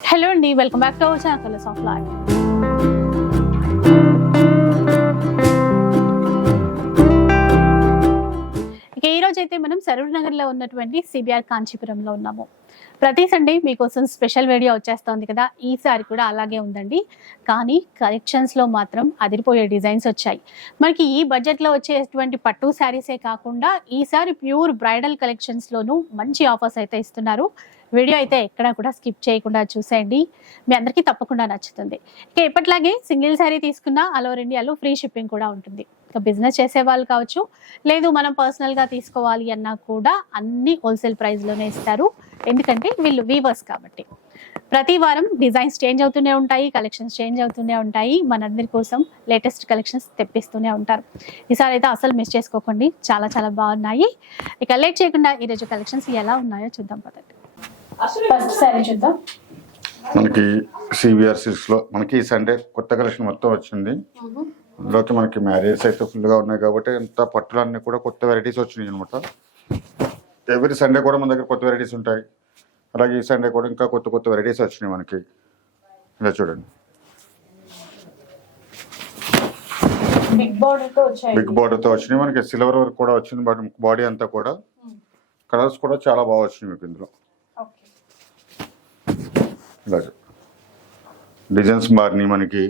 Hello అండి, welcome back to our channel colours of life. ఇక ఈ రోజు అయితే మనం సరూర్ నగర్ లో ఉన్నటువంటి సిబిఆర్ కాంచీపురంలో ఉన్నాము. ప్రతి సండే మీకోసం స్పెషల్ వీడియో వచ్చేస్తుంది కదా, ఈసారి కూడా అలాగే ఉందండి. కానీ కలెక్షన్స్ లో మాత్రం అదిరిపోయే డిజైన్స్ వచ్చాయి. మనకి ఈ బడ్జెట్ లో వచ్చేటువంటి పట్టు శారీసే కాకుండా ఈసారి ప్యూర్ బ్రైడల్ కలెక్షన్స్ లోనూ మంచి ఆఫర్స్ అయితే ఇస్తున్నారు. వీడియో అయితే ఎక్కడా కూడా స్కిప్ చేయకుండా చూసేయండి, మీ అందరికీ తప్పకుండా నచ్చుతుంది. ఇక ఎప్పటిలాగే సింగిల్ శారీ తీసుకున్నా ఆల్ ఓవర్ ఇండియాలో ఫ్రీ షిప్పింగ్ కూడా ఉంటుంది. ఇక బిజినెస్ చేసే వాళ్ళు కావచ్చు, లేదు మనం పర్సనల్గా తీసుకోవాలి అన్నా కూడా అన్ని హోల్సేల్ ప్రైస్లోనే ఇస్తారు. ఎందుకంటే వీళ్ళు వీవర్స్ కాబట్టి. ప్రతి వారం డిజైన్స్ చేంజ్ అవుతూనే ఉంటాయి, కలెక్షన్స్ చేంజ్ అవుతూనే ఉంటాయి. మనందరి కోసం లేటెస్ట్ కలెక్షన్స్ తెప్పిస్తూనే ఉంటారు. ఈసారి అయితే అసలు మిస్ చేసుకోకండి, చాలా చాలా బాగున్నాయి. ఇక లేట్ చేయకుండా ఈరోజు కలెక్షన్స్ ఎలా ఉన్నాయో చూద్దాం పదండి. ఫస్ట్ శారీ చూద్దాం. మనకి సివిఆర్ సిల్క్స్ లో మనకి ఈ సండే కొత్త కలెక్షన్ మొత్తం వచ్చింది. అందులోకి మనకి మ్యారేజ్ అయితే ఫుల్ గా ఉన్నాయి కాబట్టి ఇంత పట్టులన్నీ కూడా కొత్త వెరైటీస్ వచ్చినాయి అనమాట. ఎవ్రీ సండే కూడా మన దగ్గర కొత్త వెరైటీస్ ఉంటాయి. అలాగే ఈ సండే కూడా ఇంకా కొత్త కొత్త వెరైటీస్ వచ్చినాయి మనకి. ఇలా చూడండి, బిగ్ బోర్డర్ తో వచ్చినాయి. మనకి సిల్వర్ వర్క్ కూడా వచ్చింది. బట్ బాడీ అంతా కూడా కలర్స్ కూడా చాలా బాగా వచ్చినాయి మీకు ఇందులో. ఇలా డిజైన్స్ మారినాయి. మనకి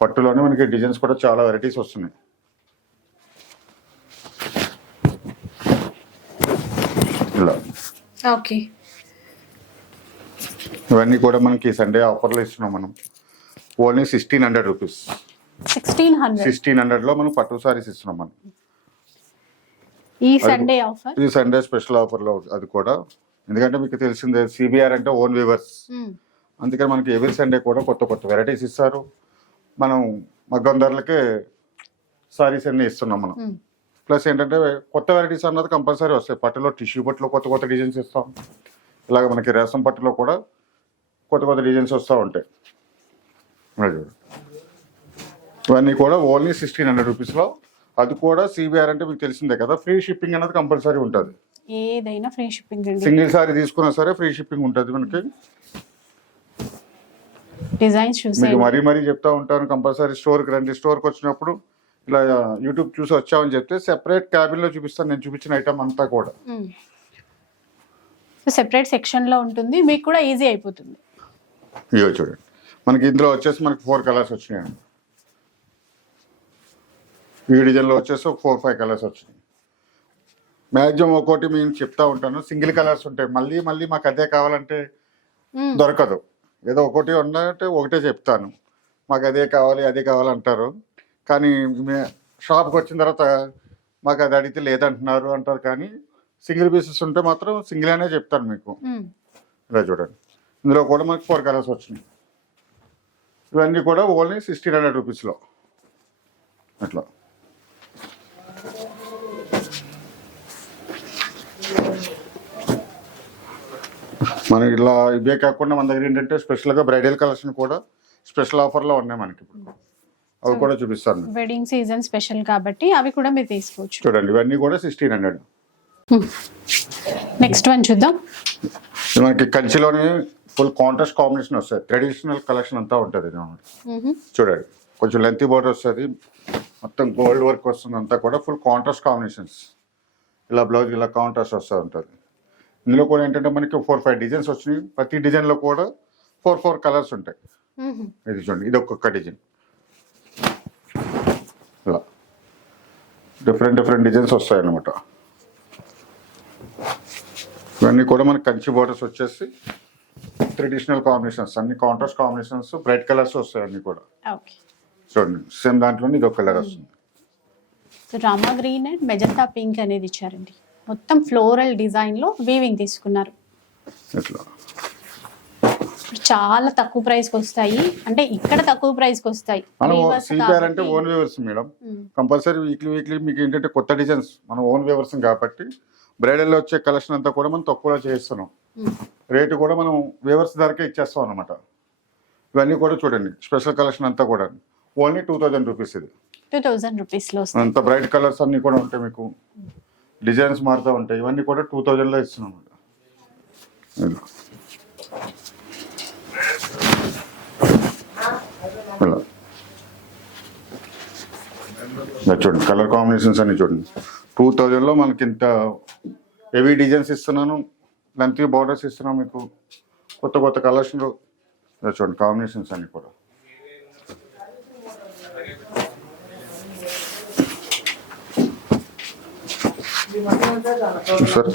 పట్టులోనే మనకి డిజైన్స్ కూడా చాలా వెరైటీస్ వస్తున్నాయి. ఇలా ఓకే, ఇవన్నీ కూడా మనకి సండే ఆఫర్లో ఇస్తున్నాం మనం. Only 1600 rupees. 1600 లో మనం పట్టు సారీస్ ఇస్తున్నాం మనం ఈ సండే ఆఫర్. ఈ సండే స్పెషల్ ఆఫర్లో అది కూడా. ఎందుకంటే మీకు తెలిసిందే సిబిఆర్ అంటే ఓన్ వీవర్స్, అందుకని మనకి ఎవ్రీ సండే కూడా కొత్త కొత్త వెరైటీస్ ఇస్తారు. మనం మగ్గం ధరలకే సారీస్ అన్నీ ఇస్తున్నాం మనం. ప్లస్ ఏంటంటే కొత్త వెరైటీస్ అన్నది కంపల్సరీ వస్తాయి. పట్టులో టిష్యూ పట్టులో కొత్త కొత్త డిజైన్స్ ఇస్తాం. ఇలాగ మనకి రేసం పట్టులో కూడా కొత్త కొత్త డిజైన్స్ వస్తూ ఉంటాయి. ఇవన్నీ కూడా ఓన్లీ 1600 రూపీస్లో. అది కూడా సిబిఆర్ అంటే మీకు తెలిసిందే కదా, ఫ్రీ షిప్పింగ్ అనేది కంపల్సరీ ఉంటుంది. ఏదైనా ఫ్రీ షిప్పింగ్. సింగిల్ సారీ తీసుకున్నా సరే ఫ్రీ షిప్పింగ్ ఉంటుంది మనకి. డిజైన్స్ మీకు మరీ చెప్తా ఉంటాను, కంపల్సరీ స్టోర్కి రండి. స్టోర్కి వచ్చినప్పుడు ఇలా యూట్యూబ్ చూసి వచ్చామని చెప్తే సెపరేట్ క్యాబిన్ లో చూపిస్తాను నేను చూపించిన ఐటమ్ అంతా కూడా. సెపరేట్ సెక్షన్ లో ఉంటుంది, మీకు కూడా ఈజీ అయిపోతుంది. ఇయో చూడండి, మనకి ఇందులో వచ్చేసి మనకి 4 కలర్స్ వచ్చినాయండి. ఈ డిజైన్లో వచ్చేసి 4-5 కలర్స్ వచ్చినాయి. మ్యాక్సిమం ఒక్కోటి మేము చెప్తా ఉంటాను, సింగిల్ కలర్స్ ఉంటాయి. మళ్ళీ మాకు అదే కావాలంటే దొరకదు. ఏదో ఒకటి ఉన్నట్టే ఒకటే చెప్తాను, మాకు అదే కావాలి అంటారు. కానీ షాప్కి వచ్చిన తర్వాత మాకు అది అడిగితే లేదంటున్నారు అంటారు. కానీ సింగిల్ పీసెస్ ఉంటే మాత్రం సింగిల్ అనే చెప్తాను మీకు. ఇలా చూడండి, ఇందులో కూడా మనకి 4 కలర్స్ వచ్చినాయి. ఇవన్నీ కూడా ఓన్లీ 1600 రూపీస్లో. అట్లా మనకి ఇలా ఇవే కాకుండా మన దగ్గర ఏంటంటే స్పెషల్గా బ్రైడల్ కలెక్షన్ కూడా స్పెషల్ ఆఫర్లో ఉన్నాయి మనకి. ఇప్పుడు అవి కూడా చూపిస్తాను. వెడ్డింగ్ సీజన్ స్పెషల్ కాబట్టి అవి కూడా మీరు తీసుకోవచ్చు. చూడండి, ఇవన్నీ కూడా 1600. నెక్స్ట్ వన్ చూద్దాం. మనకి కంచిలోనే ఫుల్ కాంట్రాస్ట్ కాంబినేషన్ వస్తుంది. ట్రెడిషనల్ కలెక్షన్ అంతా ఉంటుంది. చూడండి, కొంచెం లెంతీ బోర్డర్ వస్తుంది, మొత్తం గోల్డ్ వర్క్ వస్తుంది. అంతా కూడా ఫుల్ కాంట్రాస్ట్ కాంబినేషన్స్. ఇలా బ్లౌజ్ ఇలా కాంట్రాస్ట్ వస్తూ ఉంటుంది. ఇందులో కూడా ఏంటంటే మనకి 4-5 డిజైన్స్ వచ్చినాయి. ప్రతి డిజైన్లో కూడా 4 కలర్స్ ఉంటాయి. ఇది చూడండి, ఇది ఒక్కొక్క డిజైన్. ఇలా డిఫరెంట్ డిజైన్స్ వస్తాయి అన్నమాట. ఇవన్నీ కూడా మనకి కంచి బోర్డర్స్ వచ్చేసి ట్రెడిషనల్ కాంబినేషన్స్, అన్ని కాంట్రాస్ట్ కాంబినేషన్స్, బ్రైట్ కలర్స్ వస్తాయి అన్ని కూడా. చూడండి, సేమ్ దాంట్లోనే ఇది ఒక కలర్ వస్తుంది. Rama green and magenta pink అనేది ఇచ్చారండి. మొత్తం ఫ్లోరల్ డిజైన్ లో వీవింగ్ తీసుకున్నారు. చాలా తక్కువ ప్రైస్ కి వస్తాయి. అంటే ఇక్కడ తక్కువ ప్రైస్ కి వస్తాయి. సిబిఆర్ అంటే own weavers madam. Compulsory weekly మీకు ఏంటంటే కొత్త డిజైన్స్ మనం ఓన్ వేవర్స్ కాబట్టి బ్రైడల్ లో వచ్చే కలెక్షన్ అంతా కూడా మనం తక్కువలో చేస్తున్నాం. రేటు కూడా మనం వేవర్స్ ధరకే ఇచ్చేస్తాం అనమాట. ఇవన్నీ కూడా చూడండి, స్పెషల్ కలెక్షన్ అంతా కూడా ఓన్లీ 2000 రూపీస్. ఇది 2000 రూపీస్ లో అంత బ్రైట్ కలర్స్ అన్ని కూడా ఉంటాయి. మీకు డిజైన్స్ మారుతూ ఉంటాయి. ఇవన్నీ కూడా 2000లో ఇస్తున్నాం. ఇలా చూడండి కలర్ కాంబినేషన్స్ అన్ని చూడండి. 2000లో మనకి ఇంత హెవీ డిజైన్స్ ఇస్తున్నాను, లెంత్ బార్డర్స్ ఇస్తున్నాను మీకు, కొత్త కొత్త కలర్స్లో. ఇలా చూడండి కాంబినేషన్స్ అన్ని కూడా. సార్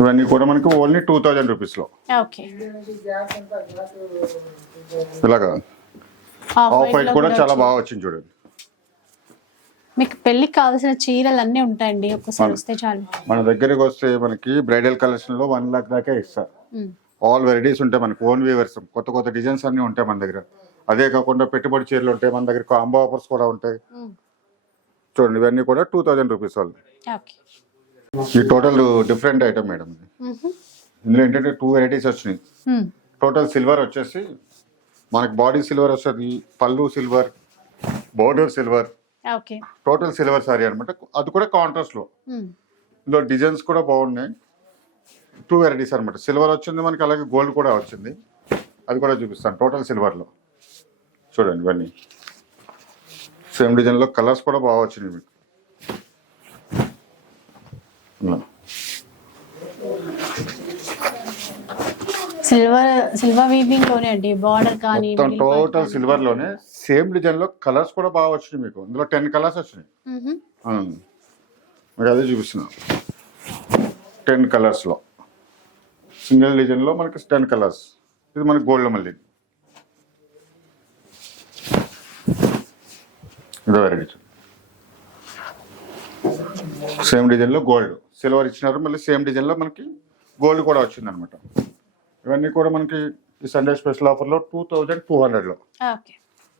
ఇవన్నీ కూడా మనకి ఓన్లీ 2000 రూపీస్లో. ఓకే. ఇలాగా ఆఫ్ వైట్ కూడా చాలా బాగా వచ్చింది చూడండి. మీకు పెళ్లికి కావాల్సిన చీరలు అన్నీ ఉంటాయండి, ఒక్కసారి వస్తే చాలు. మన దగ్గరికి వస్తే మనకి బ్రైడల్ కలెక్షన్ లో 1 లక్ష దాకా ఇస్తారు. ఆల్ వెరైటీస్ ఉంటాయి మనకి, ఓన్ వీవర్స్, కొత్త కొత్త డిజైన్స్ అన్ని ఉంటాయి మన దగ్గర. అదే కాకుండా పెట్టుబడి చీరలు ఉంటాయి మన దగ్గర, కాంబో ఆఫర్స్ కూడా ఉంటాయి చూడండి. ఇవన్నీ కూడా 2000 రూపీస్ వాళ్ళు. ఈ టోటల్ డిఫరెంట్ ఐటమ్ మేడం. ఇందులో ఏంటంటే 2 వెరైటీస్ వచ్చినాయి. టోటల్ సిల్వర్ వచ్చేసి మనకి బాడీ సిల్వర్ వస్తుంది, పళ్ళు silver, border silver, total silver sorry అనమాట. అది కూడా కాంట్రాస్ట్ లో. ఇందులో డిజైన్స్ కూడా బాగున్నాయి. 2 వెరైటీస్ అనమాట. సిల్వర్ వచ్చింది మనకి, అలాగే గోల్డ్ కూడా వచ్చింది. అది కూడా చూపిస్తాను. టోటల్ సిల్వర్ లో చూడండి. ఇవన్నీ సేమ్ డిజైన్ లో కలర్స్ కూడా బాగా వచ్చినాయి మీకు. సిల్వర్ వీవింగ్ లోనే అండి, బార్డర్ కానీ టోటల్ సిల్వర్ లోనే సేమ్ డిజైన్ లో కలర్స్ కూడా బాగా వచ్చినాయి మీకు. ఇందులో 10 కలర్స్ వచ్చినాయి మీకు. అదే చూపిస్తున్నా. 10 కలర్స్ లో సింగిల్ డిజైన్ లో మనకి 10 కలర్స్. ఇది మనకి గోల్డ్ లో మళ్ళీ ఇదో వెరైటీ. సేమ్ డిజైన్ లో గోల్డ్, సిల్వర్ ఇచ్చినారు, మళ్ళీ సేమ్ డిజైన్ లో మనకి గోల్డ్ కూడా వచ్చింది అనమాట. ఇవన్నీ కూడా మనకి ఈ సండే స్పెషల్ ఆఫర్ లో 2200 లో.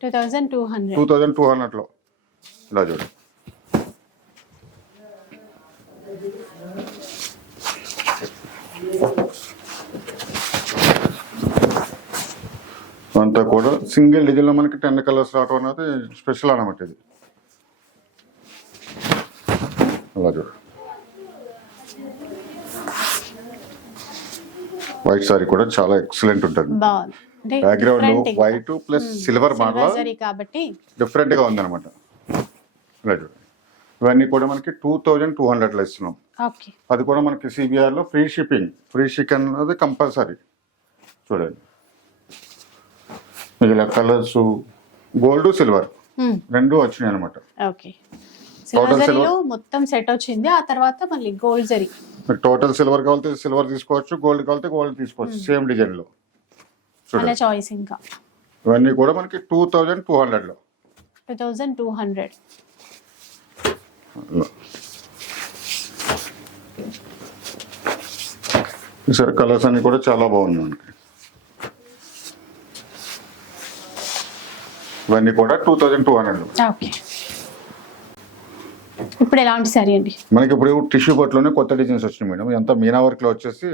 2200 లో ఇలా చూడండి. అంతా కూడా సింగిల్ డిజైన్ లో మనకి 10 కలర్స్ రావడం అనేది స్పెషల్ అనమాట. ఇది అలా చూడండి. వైట్ సారీ కూడా చాలా ఎక్సలెంట్ ఉంటుంది. Background white plus silver model కాబట్టి డిఫరెంట్ గా ఉంది అనమాట. ఇవన్నీ కూడా మనకి 2200 లో ఇస్తున్నాం. అది కూడా మనకి సిబిఆర్ లో ఫ్రీ షిప్పింగ్. ఫ్రీ షిప్పింగ్ అనేది కంపల్సరీ. చూడండి ఇలా కలర్స్ గోల్డ్ సిల్వర్ రెండు వచ్చినాయి అనమాట. మొత్తం సెట్ వచ్చింది. ఆ తర్వాత మళ్ళీ గోల్డ్ జరీ. టోటల్ సిల్వర్ కావాలంటే సిల్వర్ తీసుకోవచ్చు, గోల్డ్ కావాలంటే గోల్డ్ తీసుకోవచ్చు. సేమ్ డిజైన్ లో చాయిస్. ఇంకా ఇవన్నీ కూడా మనకి 2200 లో. 2200 సరే. కలర్స్ అన్ని కూడా చాలా బాగున్నాయి మనకి. ఇవన్నీ కూడా 2200 లో. ఇప్పుడు ఎలాంటి సారీ అండి? మనకి ఇప్పుడు టిష్యూ పట్టులోనే కొత్త డిజైన్స్ వచ్చినాయి మేడం. ఎంత మీనా వర్క్ లో వచ్చేసి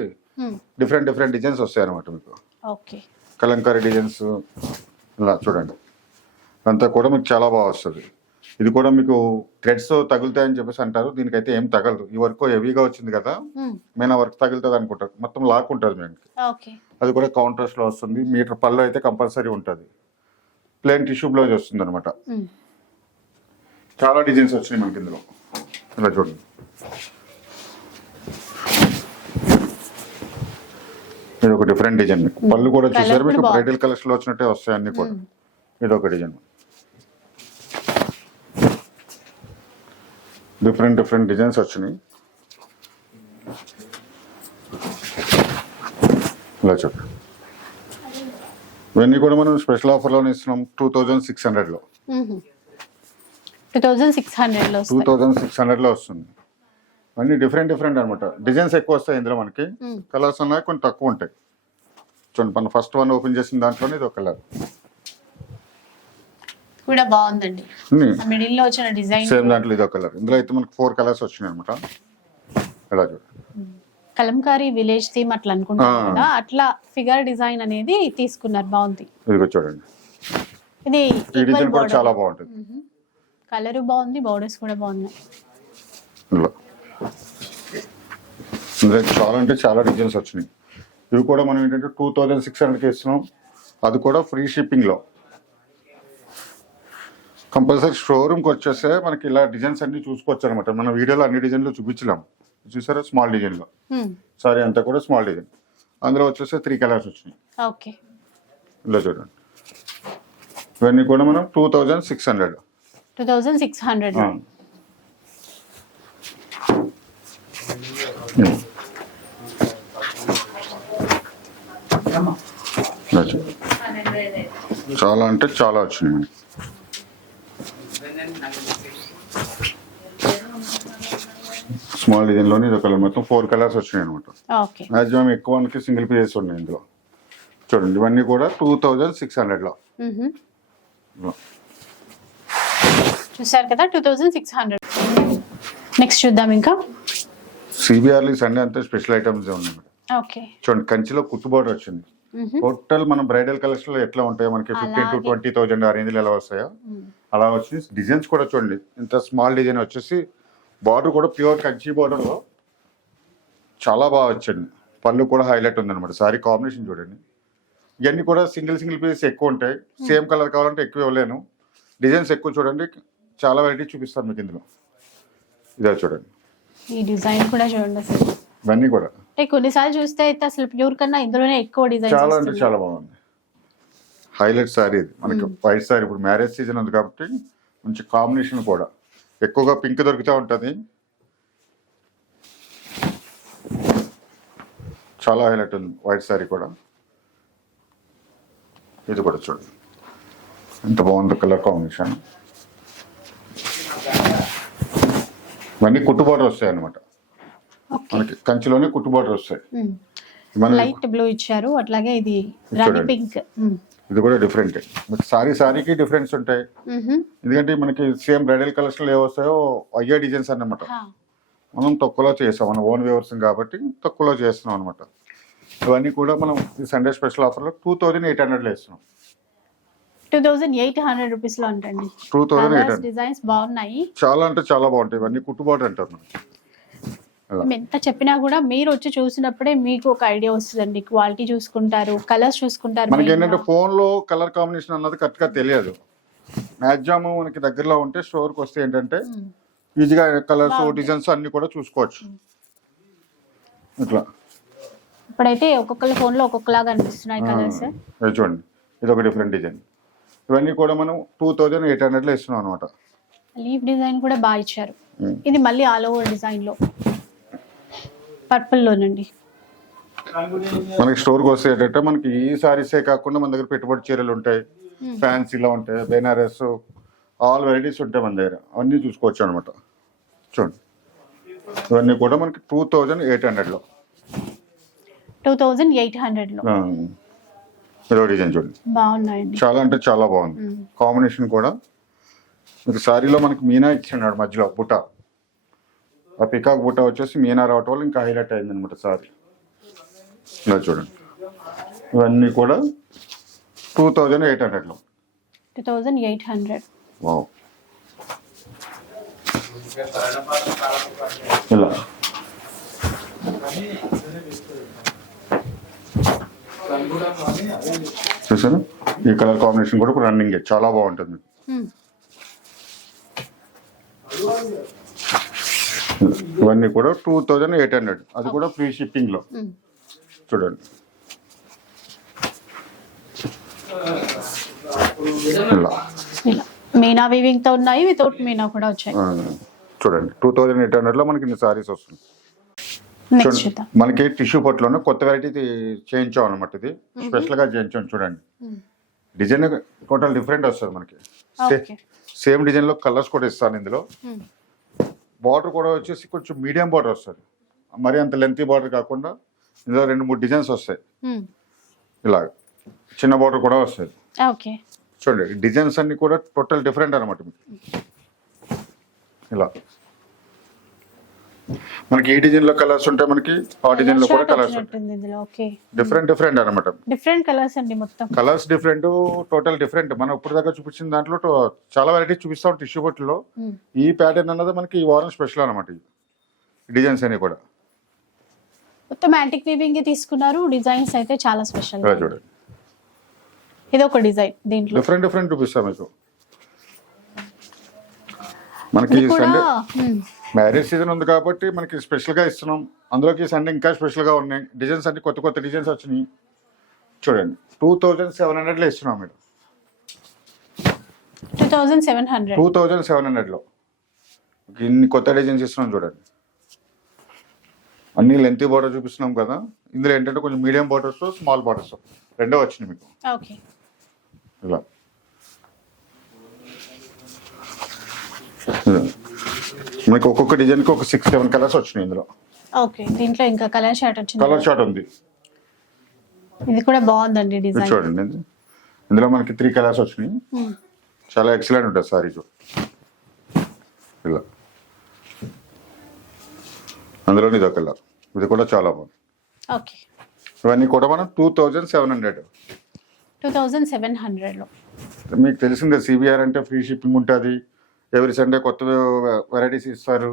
డిఫరెంట్ డిఫరెంట్ డిజైన్స్ వస్తాయి అనమాట మీకు. కలంకారీ డిజైన్స్ ఇలా చూడండి. అంతా కూడా మీకు చాలా బాగా వస్తుంది. ఇది కూడా మీకు థ్రెడ్స్ తగులుతాయని చెప్పేసి అంటారు. దీనికైతే ఏం తగలదు. ఈ వర్క్ హెవీగా వచ్చింది కదా, మీనా వర్క్ తగులుతుంది అనుకుంటారు. మొత్తం లాక్ ఉంటుంది మీకు. అది కూడా కాంట్రాస్ట్ లో వస్తుంది. మీటర్ పళ్ళు అయితే కంపల్సరీ ఉంటుంది. ప్లెయిన్ టిష్యూ బ్లౌజ్ వస్తుంది అనమాట. చాలా డిజైన్స్ వచ్చినాయి మనకి ఇందులో. ఇలా చూడండి. ఇది ఒక డిఫరెంట్ డిజైన్. మీకు పళ్ళు కూడా చూసారు, మీకు బ్రైడల్ కలర్స్ లో వచ్చినట్టే వస్తాయి అన్ని కూడా. ఇది ఒక డిజైన్. డిఫరెంట్ డిఫరెంట్ డిజైన్స్ వచ్చినాయి. ఇలా చూడండి. ఇవన్నీ కూడా మనం స్పెషల్ ఆఫర్ లోనే ఇస్తున్నాం. 2600 లో. 2600 లో వస్తుంది. అన్ని డిఫరెంట్ డిఫరెంట్ అనమాట. డిజైన్స్ ఎక్కువ వస్తాయి ఇందులో మనకి. కలర్స్ ఉన్నాయి, కొన్ని తక్కువ ఉంటాయి. చూడండి, మన ఫస్ట్ వన్ ఓపెన్ చేసిన దాంట్లోనే ఇది ఒక కలర్ కూడా బాగుందండి. మిడిల్ లో వచ్చిన డిజైన్ సేమ్ దాంట్లో ఇది ఒక కలర్. ఇందులో అయితే మనకి 4 కలర్స్ వచ్చినాయి అనమాట. ఇలా చూడండి. కలంకారీ విలేజ్ థీమ్ అట్లా అనుకుంటారు కదా, అట్లా ఫిగర్ డిజైన్ అనేది తీసుకున్నారు. బాగుంది. ఇదిగో చూడండి. ఇది ఈ డిజైన్ కూడా చాలా బాగుంటుంది. కలర్ బాగుంది, బోర్డర్స్ కూడా బాగున్నాయి. చాలా అంటే చాలా డిజైన్స్ వచ్చినాయి. ఇవి కూడా మనం ఏంటంటే 2600కి ఇస్తున్నాం. అది కూడా ఫ్రీ షిప్పింగ్ లో. కంపల్సరీ షోరూమ్కి వచ్చేస్తే మనకి ఇలా డిజైన్స్ అన్ని చూసుకోవచ్చు అనమాట. మన వీడియోలో అన్ని డిజైన్లు చూపించలేం. చూసారా స్మాల్ డిజైన్లో సారీ అంతా కూడా స్మాల్ డిజైన్. అందులో వచ్చేస్తే 3 కలర్స్ వచ్చినాయి. ఓకే, ఇలా చూడండి. ఇవన్నీ కూడా మనం 2600. 2600. చాలా అంటే చాలా వచ్చినాయి మనకి. స్మాల్ డిజైన్ లోని ఇది కలర్ మొత్తం 4 కలర్స్ వచ్చినాయి అనమాట. ఓకే, మాక్సిమం ఎక్కువ మనకి సింగిల్ పీసెస్ ఉన్నాయి ఇందులో. చూడండి ఇవన్నీ కూడా 2600లో. చూసారు కదా 2600. నెక్స్ట్ చూద్దాం ఇంకా. సిబిఆర్ సండే అంతా స్పెషల్ ఐటమ్స్ ఉన్నాయి మేడం. ఓకే, చూడండి కంచిలో కుట్టు బోర్డర్ వచ్చింది. టోటల్ మన బ్రైడల్ కలెక్షన్ లో ఎట్లా ఉంటాయో మనకి 15,000 to 20,000 ఆ రేంజ్ లో ఎలా వస్తాయో అలా వచ్చి డిజైన్స్ కూడా చూడండి. ఇంత స్మాల్ డిజైన్ వచ్చేసి బార్డర్ కూడా ప్యూర్ కంచి బార్డర్ లో చాలా బాగా వచ్చింది. పళ్ళు కూడా హైలైట్ ఉందన్నమాట. సారీ కాంబినేషన్ చూడండి. ఇవన్నీ కూడా సింగిల్ పీసెస్ ఎక్కువ ఉంటాయి. సేమ్ కలర్ కావాలంటే ఎక్కువ ఇవ్వలేను. డిజైన్స్ ఎక్కువ చూడండి. చాలా వెరైటీ చూపిస్తాను మీకు ఇందులో. ఇదే చూడండి, ఈ డిజైన్ కూడా చూడండి అసలు. ఇవన్నీ కూడా అంటే కొన్నిసార్లు చూస్తే అయితే అసలు ప్యూర్ కన్నా ఇందులోనే ఎక్కువ డిజైన్ చాలా అంటే చాలా బాగుంది. హైలైట్ సారీ ఇది మనకి. వైట్ సారీ ఇప్పుడు మ్యారేజ్ సీజన్ ఉంది కాబట్టి మంచి కాంబినేషన్ కూడా ఎక్కువగా పింక్ దొరుకుతూ ఉంటుంది. చాలా హైలైట్ ఉంది వైట్ సారీ కూడా. ఇది కూడా చూడండి ఎంత బాగుంది కలర్ కాంబినేషన్. ఇవన్నీ కుట్టు బార్డర్ వస్తాయి అనమాట. మనకి కంచిలోనే కుట్టు బార్డర్ వస్తాయి. లైట్ బ్లూ ఇచ్చారు, అట్లాగే ఇది రాణి పింక్. ఇది కూడా డిఫరెంట్. సారీకి డిఫరెన్స్ ఉంటాయి. ఎందుకంటే మనకి సేమ్ బ్రైడల్ కలర్స్ లో ఏవస్తాయో అయ్యే డిజైన్స్ అన్నమాట. మనం తక్కువలో చేస్తాం, మన ఓన్ వ్యూవర్స్ కాబట్టి తక్కువలో చేస్తున్నాం అనమాట. ఇవన్నీ కూడా మనం ఈ సండే స్పెషల్ ఆఫర్ లో 2800 వేస్తున్నాం. 2800 రూపీస్ లో అంటండి. 2800 డిజైన్స్ బాగున్నాయి, చాలా అంటే చాలా బాగుంటాయి. ఇవన్నీ కుట్టుబాటు అంటారు. ఎంత చెప్పినా కూడా మీరు వచ్చి చూసినప్పుడే మీకు ఒక ఐడియా వస్తుందండి. క్వాలిటీ చూసుకుంటారు, కలర్స్ చూసుకుంటారు. మనకి ఏంటంటే ఫోన్ లో కలర్ కాంబినేషన్ అన్నది కరెక్ట్ గా తెలియదు. మాక్సిమం మనకి దగ్గరలో ఉంటే స్టోర్ కి వస్తే ఏంటంటే ఈజీగా కలర్స్ డిజైన్స్ అన్ని కూడా చూసుకోవచ్చు. ఇట్లా ఇప్పుడైతే ఒక్కొక్కరి ఫోన్ లో ఒక్కొక్కలాగా అనిపిస్తున్నాయి కలర్స్. చూడండి ఇది ఒక డిఫరెంట్ డిజైన్. ఇవన్నీ కూడా మనం 2800 లో ఇస్తున్నాం అనమాట. లీఫ్ డిజైన్ కూడా బాగా ఇచ్చారు. ఇది మళ్ళీ ఆల్ ఓవర్ డిజైన్ లో పర్పుల్ లోనండి. మనకి స్టోర్ కి వస్తే ఏంటంటే మనకి ఈ సారీసే కాకుండా మన దగ్గర పెట్టుబడి చీరలు ఉంటాయి, ఫ్యాన్సీలో ఉంటాయి, బెనారస్, ఆల్ వెరైటీస్ ఉంటాయి మన దగ్గర. అవన్నీ చూసుకోవచ్చు అనమాట. చూడండి ఇవన్నీ కూడా మనకి 2800 లో. 2800 లో ఇదో డిజైన్ చూడండి, బాగున్నాయండి. చాలా అంటే చాలా బాగుంది. కాంబినేషన్ కూడా మీకు సారీలో మనకి మీనా ఇచ్చిన్నాడు మధ్యలో బుట్ట. ఆ పికాక్ బుట్ట వచ్చేసి మీనా రావటం వల్ల ఇంకా హైలైట్ అయింది అనమాట సారీ. ఇలా చూడండి ఇవన్నీ కూడా 2800 లో. 2800. వావ్. ఇలా చూసాను. ఈ కలర్ కాంబినేషన్ కూడా ఇప్పుడు రన్నింగ్ చాలా బాగుంటుంది. ఇవన్నీ కూడా 2800. అది కూడా ఫ్రీ షిప్పింగ్ లో. చూడండి ఇలా మీనా వీవింగ్ తో ఉన్నాయి, వితౌట్ మీనా కూడా వచ్చాయి. చూడండి 2800 లో మనకి ఇన్ని సారీస్ వస్తుంది. మనకి టిష్యూ పట్టులోనే కొత్త వెరైటీ చేయించాం అనమాట. ఇది స్పెషల్ గా చేయించాం. చూడండి డిజైన్ టోటల్ డిఫరెంట్ వస్తుంది మనకి. సేమ్ డిజైన్ లో కలర్స్ కూడా ఇస్తాను ఇందులో. బార్డర్ కూడా వచ్చేసి కొంచెం మీడియం బార్డర్ వస్తుంది, మరి అంత లెంతీ బార్డర్ కాకుండా ఇందులో 2-3 డిజైన్స్ వస్తాయి. ఇలాగ చిన్న బార్డర్ కూడా వస్తుంది. చూడండి డిజైన్స్ అన్ని కూడా టోటల్ డిఫరెంట్ అనమాట. ఇలా మనకి ఈ డిజైన్ లో కలర్స్ ఉంటాయి, మనకి ఆ డిజైన్ లో కూడా కలర్స్ ఉంటాయి. డిఫరెంట్ అనమాట. డిఫరెంట్ కలర్స్ అండి, మొత్తం కలర్స్ డిఫరెంట్, టోటల్ డిఫరెంట్. మనం ఇప్పుడు దాకా చూపించిన దాంట్లో చాలా వెరైటీ చూపిస్తాం టిష్యూ బొట్టులో. ఈ ప్యాటర్న్ అన్నది మనకి ఈ వారం స్పెషల్ అనమాట. డిజైన్స్ అన్ని కూడా మొత్తం యాంటిక్ వీవింగ్ తీసుకున్నారు. డిజైన్స్ అయితే చాలా స్పెషల్. చూడండి ఇది ఒక డిజైన్, దీంట్లో డిఫరెంట్ చూపిస్తాం మీకు. మనకి ఇది కూడా సండే మ్యారేజ్ సీజన్ ఉంది కాబట్టి మనకి స్పెషల్గా ఇస్తున్నాం. అందులోకి సండే ఇంకా స్పెషల్గా ఉన్నాయి. డిజైన్స్ అన్ని కొత్త కొత్త డిజైన్స్ వచ్చినాయి. చూడండి 2700లో ఇస్తున్నాం మేడం. 2700. 2700లో ఇన్ని కొత్త డిజైన్స్ ఇస్తున్నాం చూడండి. అన్ని లెంత్ బార్డర్ చూపిస్తున్నాం కదా. ఇందులో ఏంటంటే కొంచెం మీడియం బార్డర్స్, స్మాల్ బార్డర్స్ రెండో వచ్చినాయి మీకు. ఓకే. ఇలా మనకి ఒక్కొక్క డిజైన్కి ఒక 6-7 కలర్స్ వచ్చినాయి ఇందులో. ఓకే, దీంట్లో ఇంకా కలర్ షార్ట్ వచ్చింది. కలర్ షార్ట్ ఉంది. ఇది కూడా బాగుందండి ఇది డిజైన్. చూడండి, ఇందులో మనకి 3 కలర్స్ వచ్చినాయి. చాలా ఎక్సలెంట్ ఉంటుంది సారీ. ఇలా అందులో ఇదో కలర్, ఇది కూడా చాలా బాగుంది. ఓకే, ఇవన్నీ కూడా మనం 2700. 2700లో. మీకు తెలిసిందే సిబిఆర్ అంటే ఫ్రీ షిప్పింగ్ ఉంటుంది. ఎవ్రీ సండే కొత్త వెరైటీస్ ఇస్తారు.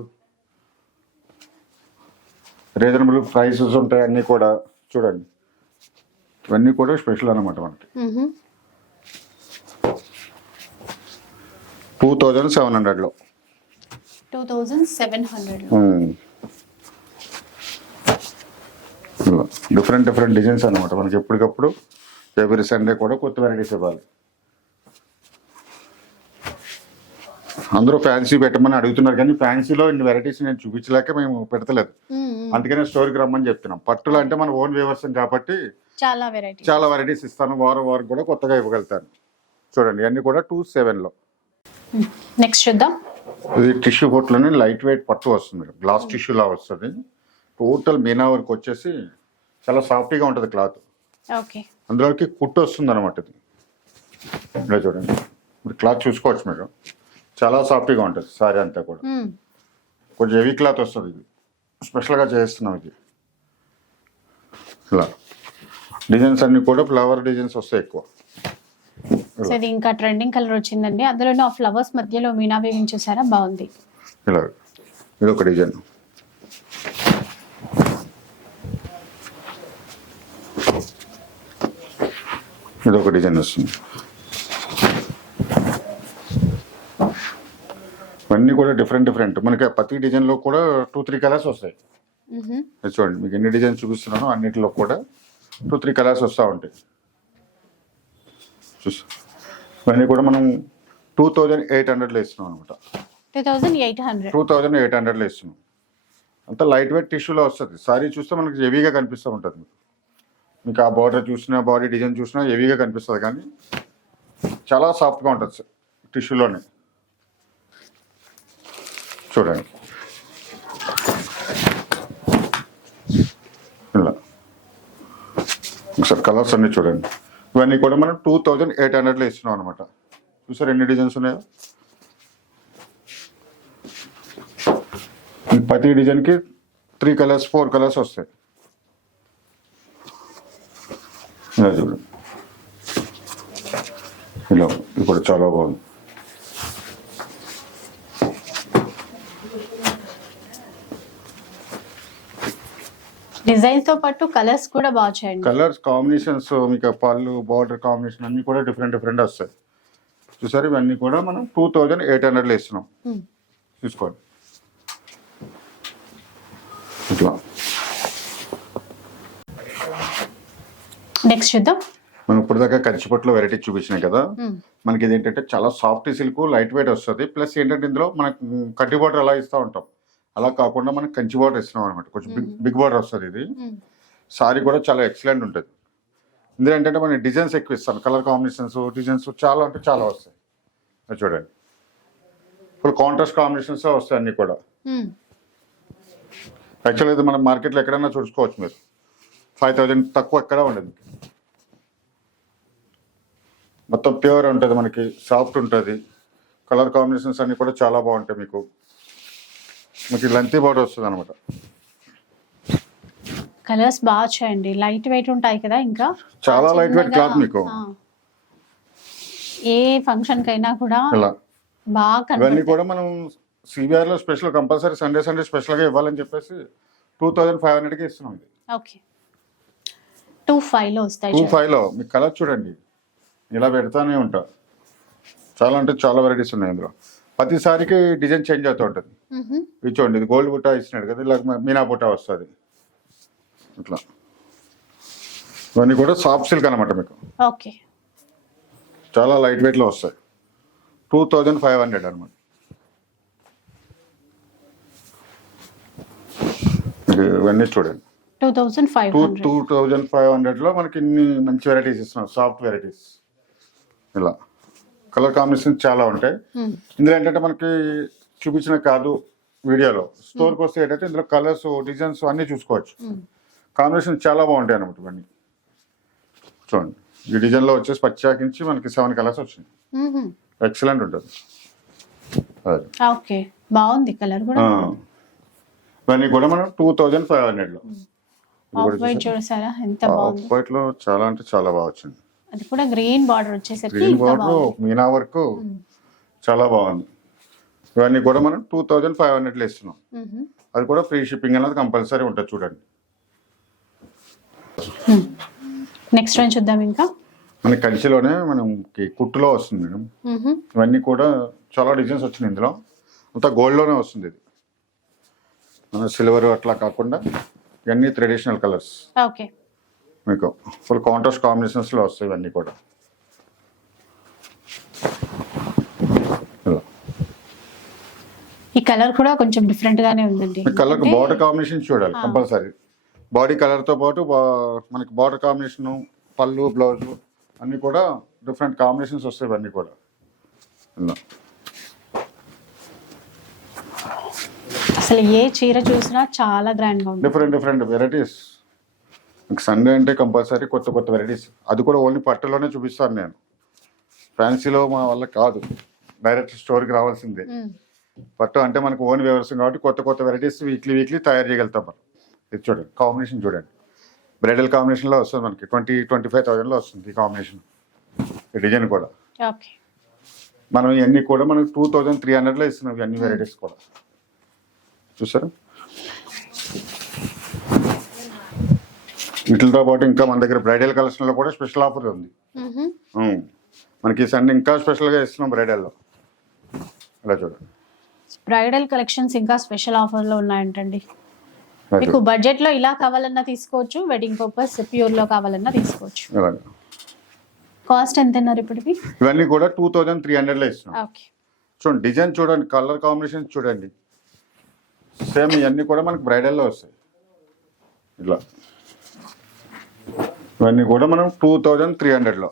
రీజనబుల్ ప్రైసెస్ ఉంటాయి అన్నీ కూడా. చూడండి ఇవన్నీ కూడా స్పెషల్ అన్నమాట మనకి. 2700లో. 2700లో. డిఫరెంట్ డిఫరెంట్ డిజైన్స్ అన్నమాట మనకి. ఎప్పటికప్పుడు ఎవ్రీ సండే కూడా కొత్త వెరైటీస్ ఇవ్వాలి. అందరూ ఫ్యాన్సీ పెట్టమని అడుగుతున్నారు కానీ ఫ్యాన్సీలో ఇన్ని వెరైటీస్ నేను చూపించలేక మేము పెడతలేదు. అందుకనే స్టోర్కి రమ్మని చెప్తున్నాం. పట్టులో అంటే మన ఓన్ వ్యూవర్స్ కాబట్టి చాలా వెరైటీస్ ఇస్తాను. వారం వారం కూడా కొత్తగా ఇవ్వగలుగుతాను. చూడండి ఇవన్నీ కూడా 2700లో. నెక్స్ట్ చూద్దాం. ఇది టిష్యూ కోట్లోనే లైట్ వెయిట్ పట్టు వస్తుంది. గ్లాస్ టిష్యూలా వస్తుంది. టోటల్ మీనా వర్క్ వచ్చేసి చాలా సాఫ్ట్గా ఉంటుంది క్లాత్. ఓకే, అందులోకి కుట్టు వస్తుంది అనమాట. ఇది ఇలా చూడండి, మీరు క్లాత్ చూసుకోవచ్చు మీరు. చాలా సాఫ్ట్గా ఉంటుంది సారీ అంతా కూడా. కొంచెం హెవీ క్లాత్ వస్తుంది. ఇది స్పెషల్గా చేస్తున్నాం. ఇది ఇలా డిజైన్స్ అన్ని కూడా ఫ్లవర్ డిజైన్స్ వస్తాయి ఎక్కువ. సో ఇది ఇంకా ట్రెండింగ్ కలర్ వచ్చిందండి. అందులోనే ఆ ఫ్లవర్స్ మధ్యలో మీనా వీవింగ్ చూసారా, బాగుంది. ఇలా ఇది ఒక డిజైన్. ఇది ఒక డిజైన్ వస్తుంది. ఇవన్నీ కూడా డిఫరెంట్ మనకి ప్రతి డిజైన్లో కూడా 2-3 కలర్స్ వస్తాయి. చూడండి మీకు ఎన్ని డిజైన్స్ చూపిస్తున్నానో అన్నిటిలో కూడా 2-3 కలర్స్ వస్తూ ఉంటాయి. చూసా ఇవన్నీ కూడా మనం 2800లో ఇస్తున్నాం అనమాట. 2800లో ఇస్తున్నాం. అంతా లైట్ వెయిట్ టిష్యూలో వస్తుంది. సారీ చూస్తే మనకి హెవీగా కనిపిస్తూ ఉంటుంది. మీకు ఆ బార్డర్ చూసినా, బాడీ డిజైన్ చూసినా హెవీగా కనిపిస్తుంది కానీ చాలా సాఫ్ట్గా ఉంటుంది సార్ టిష్యూలోనే. చూడండి ఇలా ఒకసారి కలర్స్ అన్నీ చూడండి. ఇవన్నీ కూడా మనం 2800లో ఇస్తున్నాం అనమాట. చూసారు ఎన్ని డిజైన్స్ ఉన్నాయో. ప్రతి డిజైన్కి 3 కలర్స్ 4 కలర్స్ వస్తాయి. ఇలా చూడండి, ఇలా ఇది కూడా చాలా బాగుంది. డిజైన్స్ తో పాటు కలర్స్ కూడా బాగా చేయండి. కలర్స్ కాంబినేషన్స్ మీకు పళ్ళు బార్డర్ కాంబినేషన్ అన్ని కూడా డిఫరెంట్ వస్తాయి. చూసారు ఇవన్నీ కూడా మనం 2800లో ఇస్తున్నాం. చూసుకోండి ఇట్లా. నెక్స్ట్ చూద్దాం. మనం ఇప్పుడు దాకా కంచిపట్టులో వెరైటీ చూపించినాయి కదా. మనకి ఇది ఏంటంటే చాలా సాఫ్ట్ సిల్క్, లైట్ వెయిట్ వస్తుంది. ప్లస్ ఏంటంటే ఇందులో మనకు కడ్డీ బార్డర్ అలా ఇస్తూ ఉంటాం. అలా కాకుండా మనం కంచి బార్డర్ ఇస్తున్నాం అనమాట. కొంచెం బిగ్ బార్డర్ వస్తుంది. ఇది సారీ కూడా చాలా ఎక్సలెంట్ ఉంటుంది. ఇందులో ఏంటంటే మనం డిజైన్స్ ఎక్కువ ఇస్తాను. కలర్ కాంబినేషన్స్ డిజైన్స్ చాలా అంటే చాలా వస్తాయి. చూడండి ఫుల్ కాంట్రాస్ట్ కాంబినేషన్స్ వస్తాయి అన్నీ కూడా. యాక్చువల్గా ఇది మనం మార్కెట్లో ఎక్కడైనా చూసుకోవచ్చు మీరు. 5000 తక్కువ ఎక్కడ ఉండదు. మొత్తం ప్యూర్ ఉంటుంది మనకి, సాఫ్ట్ ఉంటుంది. కలర్ కాంబినేషన్స్ అన్నీ కూడా చాలా బాగుంటాయి. మీకు లెంతీ బార్డర్ వస్తుంది అనమాట. కలర్స్ బాగా చేయండి. లైట్ వెయిట్ ఉంటాయి కదా, ఇంకా చాలా లైట్ వెయిట్ క్లాత్. మీకు ఏ ఫంక్షన్ కైనా కూడా బాగా. ఇవన్నీ కూడా మనం సిబిఆర్ లో స్పెషల్ కంపల్సరీ సండే స్పెషల్ గా ఇవ్వాలని చెప్పేసి 2500కి ఇస్తున్నాం. ఇది ఓకే 25లో వస్తాయి. 25లో మీకు కలర్ చూడండి ఇలా పెడతానే ఉంటా. చాలా అంటే చాలా వెరైటీస్ ఉన్నాయి ఇందులో. ప్రతిసారికి డిజైన్ చేంజ్ అవుతూ ఉంటుంది. ఇది చూడండి, ఇది గోల్డ్ బుట్ట ఇచ్చినాడు కదా, ఇలా మీనా బుట్ట వస్తుంది ఇట్లా. ఇవన్నీ కూడా సాఫ్ట్ సిల్క్ అనమాట మీకు. ఓకే, చాలా లైట్ వెయిట్లో వస్తాయి. 2500 అనమాట. ఇవన్నీ చూడండి 2500. 2500లో మనకి ఇన్ని మంచి వెరైటీస్ ఇస్తున్నాం, సాఫ్ట్ వెరైటీస్. ఇలా కలర్ కాంబినేషన్ చాలా ఉంటాయి. ఇందులో ఏంటంటే మనకి చూపించిన కాదు వీడియోలో, స్టోర్కి వస్తే ఏంటంటే ఇందులో కలర్స్ డిజైన్స్ అన్నీ చూసుకోవచ్చు. కాంబినేషన్ చాలా బాగుంటాయి అనమాట ఇవన్నీ. చూడండి, ఈ డిజైన్లో వచ్చేసి పచ్చాకించి మనకి 7 కలర్స్ వచ్చినాయి. ఎక్సలెంట్ ఉంటుంది. ఓకే, బాగుంది కలర్ కూడా. ఇవన్నీ కూడా మనం 2500లో. ఆఫ్ వైట్ చూసారా ఎంత బాగుంది. ఆఫ్ వైట్ లో చాలా అంటే చాలా బాగా వచ్చింది. అది కూడా గ్రీన్ బార్డర్ వచ్చేసరికి గ్రీన్ బార్డర్ మీనా వర్క్ చాలా బాగుంది. ఇవన్నీ కూడా మనం 2500లో ఇస్తున్నాం. అది కూడా ఫ్రీ షిప్పింగ్ అనేది కంపల్సరీ ఉంటుంది. చూడండి, నెక్స్ట్ వన్ చూద్దాం. ఇంకా మన కంచిలోనే మనం కుట్టులో వస్తుంది మేడం. ఇవన్నీ కూడా చాలా డిజైన్స్ వచ్చినాయి. ఇందులో అంతా గోల్డ్లోనే వస్తుంది. ఇది మన సిల్వర్ అట్లా కాకుండా ఇవన్నీ ట్రెడిషనల్ కలర్స్. ఓకే, మీకు ఫుల్ కాంట్రాస్ట్ కాంబినేషన్స్లో వస్తాయి ఇవన్నీ కూడా. ఈ కలర్ కూడా కొంచెం డిఫరెంట్ గానే ఉందండి. కలర్ బార్డర్ కాంబినేషన్ చూడాలి కంపల్సరీ. బాడీ కలర్తో పాటు మనకి బార్డర్ కాంబినేషన్, పళ్ళు, బ్లౌజ్ అన్నీ కూడా డిఫరెంట్ కాంబినేషన్స్ వస్తాయి ఇవన్నీ కూడా. అసలు ఏ చీర చూసినా చాలా గ్రాండ్ గా ఉంది. Different varieties. సండే అంటే కంపల్సరీ కొత్త వెరైటీస్. అది కూడా ఓన్లీ పట్టులోనే చూపిస్తాను నేను. ఫ్యాన్సీలో మా వల్ల కాదు, డైరెక్ట్ స్టోర్కి రావాల్సిందే. పట్టు అంటే మనకు ఓన్ వ్యవసాయం కాబట్టి కొత్త వెరైటీస్ వీక్లీ తయారు చేయగలుగుతాం మనం. ఇది చూడండి, కాంబినేషన్ చూడండి. బ్రైడల్ కాంబినేషన్లో వస్తుంది మనకి 25,000లో వస్తుంది ఈ కాంబినేషన్. ఈ డిజైన్ కూడా మనం ఇవన్నీ కూడా మనకి 2300లో ఇస్తున్నాం. ఇవన్నీ వెరైటీస్ కూడా చూసారా. వీటితో పాటు ఇంకా మన దగ్గర బ్రైడల్ కలెక్షన్లో కూడా స్పెషల్ ఆఫర్ ఉంది. మనకి సండే ఇంకా స్పెషల్గా ఇస్తున్నాం బ్రైడల్లో. ఇలా చూడండి, బ్రైడల్ కలెక్షన్స్ ఇంకా స్పెషల్ ఆఫర్ లో ఉన్నాయంటండి. మీకు బడ్జెట్ లో ఇలా కావాలన్నా తీసుకోవచ్చు, వెడ్డింగ్ పర్పస్ ప్యూర్ లో కావాలన్నా తీసుకోవచ్చు. కాస్ట్ ఎంత అన్నారు ఇప్పటికి? ఇవన్నీ కూడా 2300లో ఇస్తున్నాం. ఓకే, చూడండి డిజైన్ చూడండి, కలర్ కాంబినేషన్ చూడండి. సేమ్ ఇవన్నీ కూడా మనకి బ్రైడల్లో వస్తాయి. ఇట్లా ఇవన్నీ కూడా మనం 2300లో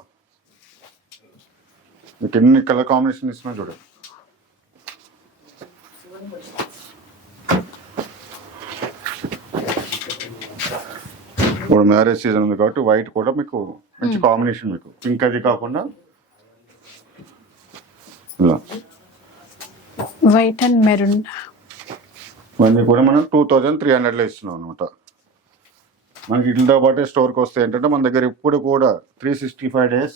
మీకు ఎన్ని కలర్ కాంబినేషన్ ఇస్తున్నాం చూడండి. ఇప్పుడు మ్యారేజ్ సీజన్ ఉంది కాబట్టి వైట్ కూడా మీకు మంచి కాంబినేషన్. మీకు పింక్ అది కాకుండా ఇలా వైట్ అండ్ మెరూన్. ఇవన్నీ కూడా మనం 2300లో ఇస్తున్నాం అనమాట. మనకి వీటితో పాటు స్టోర్కి వస్తే ఏంటంటే మన దగ్గర ఇప్పుడు కూడా 365 days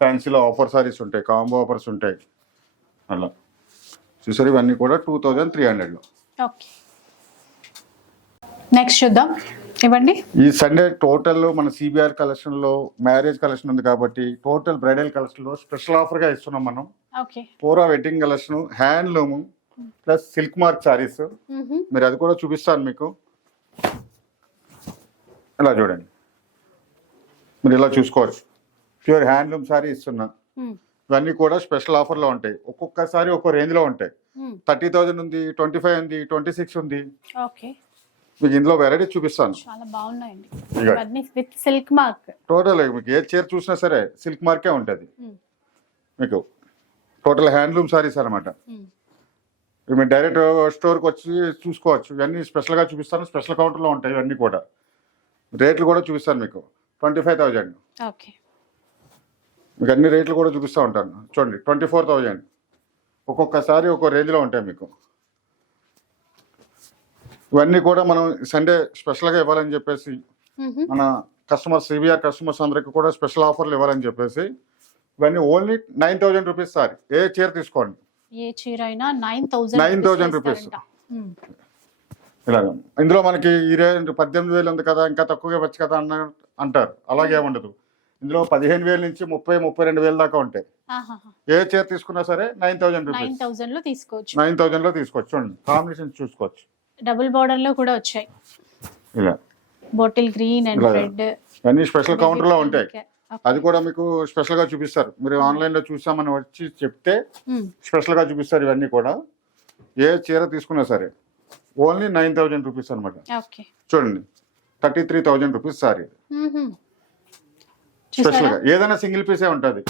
ఫ్యాన్సీలో ఆఫర్ సారీస్ ఉంటాయి, కాంబో ఆఫర్స్ ఉంటాయి. అలా చూసారు, ఇవన్నీ కూడా 2300లో. ఓకే, నెక్స్ట్ చూద్దాం. ఇవ్వండి. ఈ సండే టోటల్ మన సిబిఆర్ కలెక్షన్ లో మ్యారేజ్ కలెక్షన్ ఉంది కాబట్టి టోటల్ బ్రైడల్ కలెక్షన్ లో స్పెషల్ ఆఫర్ గా ఇస్తున్నాం మనం. ఓకే, పూరా wedding collection, handloom plus silk mark saris. మీరు అది కూడా చూపిస్తాను మీకు. ఇలా చూడండి, మీరు ఇలా చూసుకోవచ్చు. ప్యూర్ హ్యాండ్లూమ్ సారీ ఇస్తున్నా. ఇవన్నీ కూడా స్పెషల్ ఆఫర్ లో ఉంటాయి. ఒక్కొక్కసారి ఒక్కో రేంజ్ లో ఉంటాయి. 30,000 ఉంది, 25 ఉంది, 26 ఉంది. ఓకే, మీకు ఇందులో వెరైటీ చూపిస్తాను. చాలా బాగున్నాయండి. ఇవన్నీ విత్ సిల్క్ మార్క్. టోటల్ మీకు ఏ చీర చూసినా సరే సిల్క్ మార్కే ఉంటుంది. మీకు టోటల్ హ్యాండ్లూమ్ సారీస్ అనమాట. మీరు డైరెక్ట్ స్టోర్కి వచ్చి చూసుకోవచ్చు. ఇవన్నీ స్పెషల్గా చూపిస్తాను. స్పెషల్ కౌంటర్లో ఉంటాయి ఇవన్నీ కూడా. రేట్లు కూడా చూపిస్తాను మీకు. 25,000. ఓకే, మీకు అన్ని రేట్లు కూడా చూపిస్తూ ఉంటాను. చూడండి, 24,000. ఒక్కొక్కసారి ఒక్కో రేంజ్లో ఉంటాయి మీకు. ఇవన్నీ కూడా మనం సండే స్పెషల్గా ఇవ్వాలని చెప్పేసి మన కస్టమర్స్, సిబిఆర్ కస్టమర్స్ అందరికి కూడా స్పెషల్ ఆఫర్లు ఇవ్వాలని చెప్పేసి ఇవన్నీ ఓన్లీ 9,000 రూపీస్ సారీ. ఏ చీర తీసుకోండి, ఏ చీర అయినా 9,000 రూపీస్. ఇలాగ ఇందులో మనకి ఈ రేంజ్ 18,000 ఉంది కదా, ఇంకా తక్కువగా వచ్చు కదా అంటారు. అలాగే ఉండదు. ఇందులో 15,000 నుంచి 32,000 దాకా ఉంటాయి. ఆహాహా. ఏ చీర తీసుకున్నా సరే 9,000 రూపీస్. 9,000 లో తీసుకోవచ్చు. 9,000 లో తీసుకోవచ్చు. చూడండి కాంబినేషన్ చూసుకోవచ్చు. డబుల్ బార్డర్ లో కూడా వచ్చాయి. ఇలా బాటిల్ గ్రీన్ అండ్ ఇలా. రెడ్. అన్ని స్పెషల్ కౌంటర్ లో ఉంటాయి. అది కూడా మీకు స్పెషల్ గా చూపిస్తారు. మీరు ఆన్లైన్ లో చూసామని వచ్చి చెప్తే స్పెషల్ గా చూపిస్తారు. ఇవన్నీ కూడా ఏ చీర తీసుకున్నా సరే ఓన్లీ 9,000 రూపీస్ అనమాట. ఓకే. చూడండి 33,000 రూపీస్ సారీ. స్పెషల్ గా ఏదైనా సింగిల్ పీసే ఉంటది.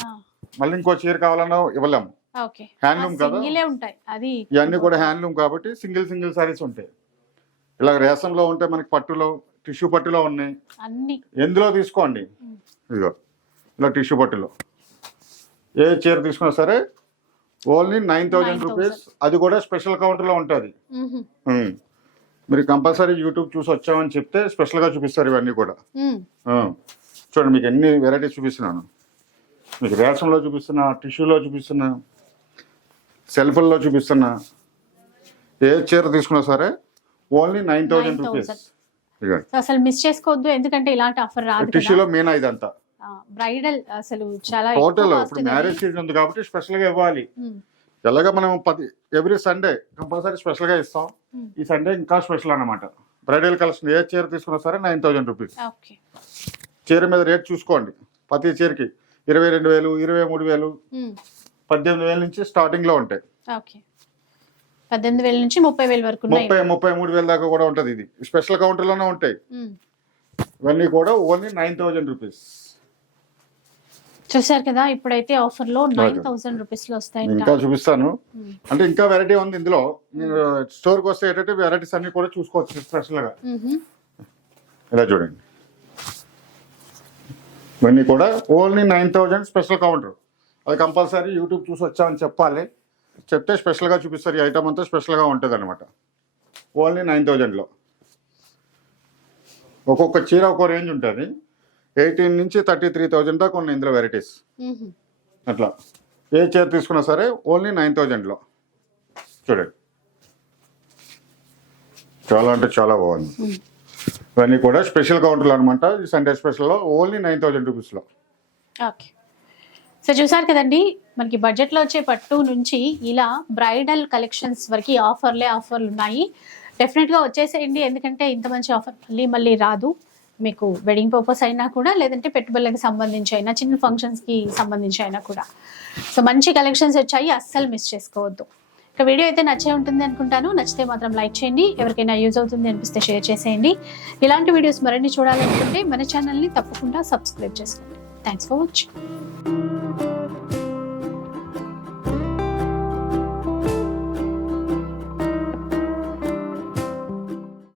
మళ్ళీ ఇంకో చీర కావాలన్నా ఇవ్వలేము. ఓకే. హ్యాండ్లూమ్ కదా, సింగిలే ఉంటాయి. అది ఇవన్నీ కూడా హ్యాండ్లూమ్ కాబట్టి సింగిల్ సారీస్ ఉంటాయి. ఇలా రేషన్లో ఉంటే మనకి పట్టులో టిష్యూ పట్టులో ఉన్నాయి. అన్ని ఎందులో తీసుకోండి. ఇదిగో ఇలా టిష్యూ పట్టులో ఏ చీర తీసుకున్నా సరే ఓన్లీ 9,000 రూపీస్. అది కూడా స్పెషల్ కౌంటర్ లో ఉంటుంది. మీరు కంపల్సరీ యూట్యూబ్ చూసి వచ్చామని చెప్తే స్పెషల్ గా చూపిస్తారు ఇవన్నీ కూడా. చూడండి మీకు ఎన్ని వెరైటీస్ చూపిస్తున్నాను. మీకు రేషన్లో చూపిస్తున్నా, టిష్యూలో చూపిస్తున్నా, సెల్ఫ్లో చూపిస్తున్నా. ఏ చీర తీసుకున్నా సరే ఓన్లీ 9,000 రూపీస్. అసలు మిస్ చేసుకోవద్దు, ఎందుకంటే ఇలాంటి ఆఫర్ రాదు. టిష్యూలో మెయిన్ ఇదంతా బ్రైడల్ అసలు చాలా టోటల్. ఇప్పుడు మ్యారేజ్ సీజన్ ఉంది కాబట్టి స్పెషల్ గా ఇవ్వాలి. ఎలాగ మనం ఎవ్రీ సండే కంపల్సరీ స్పెషల్ గా ఇస్తాం. ఈ సండే ఇంకా స్పెషల్ అన్నమాట. బ్రైడల్ కలెక్షన్ ఏ చీర తీసుకున్నా సరే 9,000 రూపీస్. చీర మీద రేట్ చూసుకోండి. ప్రతి చీరకి 22,000, 23,000, 18,000 నుంచి స్టార్టింగ్ లో ఉంటాయి. 18,000 నుంచి 30,000 వరకు 33,000 దాకా కూడా ఉంటది. ఇది స్పెషల్ కౌంటర్ లోనే ఉంటాయి. ఇవన్నీ కూడా ఓన్లీ 9,000 రూపీస్. చూసారు కదా, ఇప్పుడైతే ఆఫర్ లో 9,000 రూపీస్ లో వస్తాయి. ఇంకా చూపిస్తాను. అంటే ఇంకా వెరైటీ ఉంది ఇందులో. మీరు స్టోర్ కి వస్తే ఏంటంటే వెరైటీస్ అన్ని కూడా చూసుకోవచ్చు స్పెషల్ గా. ఇలా చూడండి, ఇవన్నీ కూడా ఓన్లీ 9,000 స్పెషల్ కౌంటర్. అది కంపల్సరీ యూట్యూబ్ చూసి వచ్చామని చెప్పాలి. చెప్తే స్పెషల్గా చూపిస్తారు. ఈ ఐటమ్ అంతా స్పెషల్గా ఉంటుంది అనమాట. ఓన్లీ 9,000లో ఒక్కొక్క చీర ఒక్కో రేంజ్ ఉంటుంది. 18 నుంచి 33,000 దాకా ఉన్నాయి ఇందులో వెరైటీస్. అట్లా ఏ చీర తీసుకున్నా సరే ఓన్లీ 9,000లో. చూడండి చాలా అంటే చాలా బాగుంది. ఇవన్నీ కూడా స్పెషల్ కౌంటర్లు అనమాట. ఈ సండే స్పెషల్లో ఓన్లీ 9,000 రూపీస్లో. ఓకే. సో చూసారు కదండి, మనకి బడ్జెట్లో వచ్చే పట్టు నుంచి ఇలా బ్రైడల్ కలెక్షన్స్ వరకు ఆఫర్లు ఉన్నాయి. డెఫినెట్గా వచ్చేసేయండి, ఎందుకంటే ఇంత మంచి ఆఫర్ మళ్ళీ రాదు. మీకు వెడ్డింగ్ పర్పస్ అయినా కూడా, లేదంటే పెట్టుబడులకు సంబంధించి అయినా, చిన్న ఫంక్షన్స్కి సంబంధించి అయినా కూడా. సో మంచి కలెక్షన్స్ వచ్చాయి, అస్సలు మిస్ చేసుకోవద్దు. ఇక వీడియో అయితే నచ్చే ఉంటుంది అనుకుంటాను. నచ్చితే మాత్రం లైక్ చేయండి. ఎవరికైనా యూజ్ అవుతుంది అనిపిస్తే షేర్ చేసేయండి. ఇలాంటి వీడియోస్ మరిన్ని చూడాలనుకుంటే మన ఛానల్ని తప్పకుండా సబ్స్క్రైబ్ చేసుకోండి. Thanks for watching.